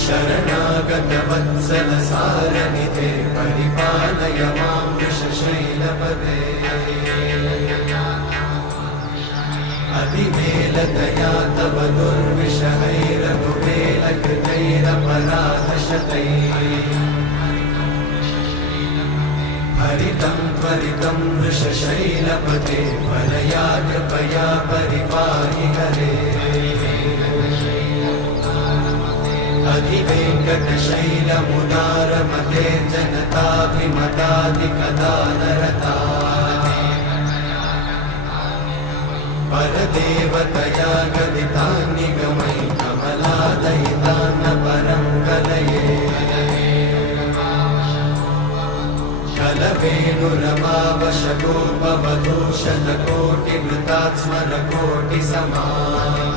शरणागतवत्सलसारनिधे परिपालय मां वृषशैलपदे अतिवेलतया तव दुर्विषहैरघुवेलकृतैरपराधशतैः हरितं त्वरितं वृषशैलपते वरया कृपया परिपाहि हरे अधिवेङ्कटशैलमुदारमते जनताभिमताधिकदानरता परदेवतया गदितान्निगमै कमलादयितान्न परं कलये कलवेणुरमावशगोपवधूषणकोटिवृतात् स्मरकोटिसमा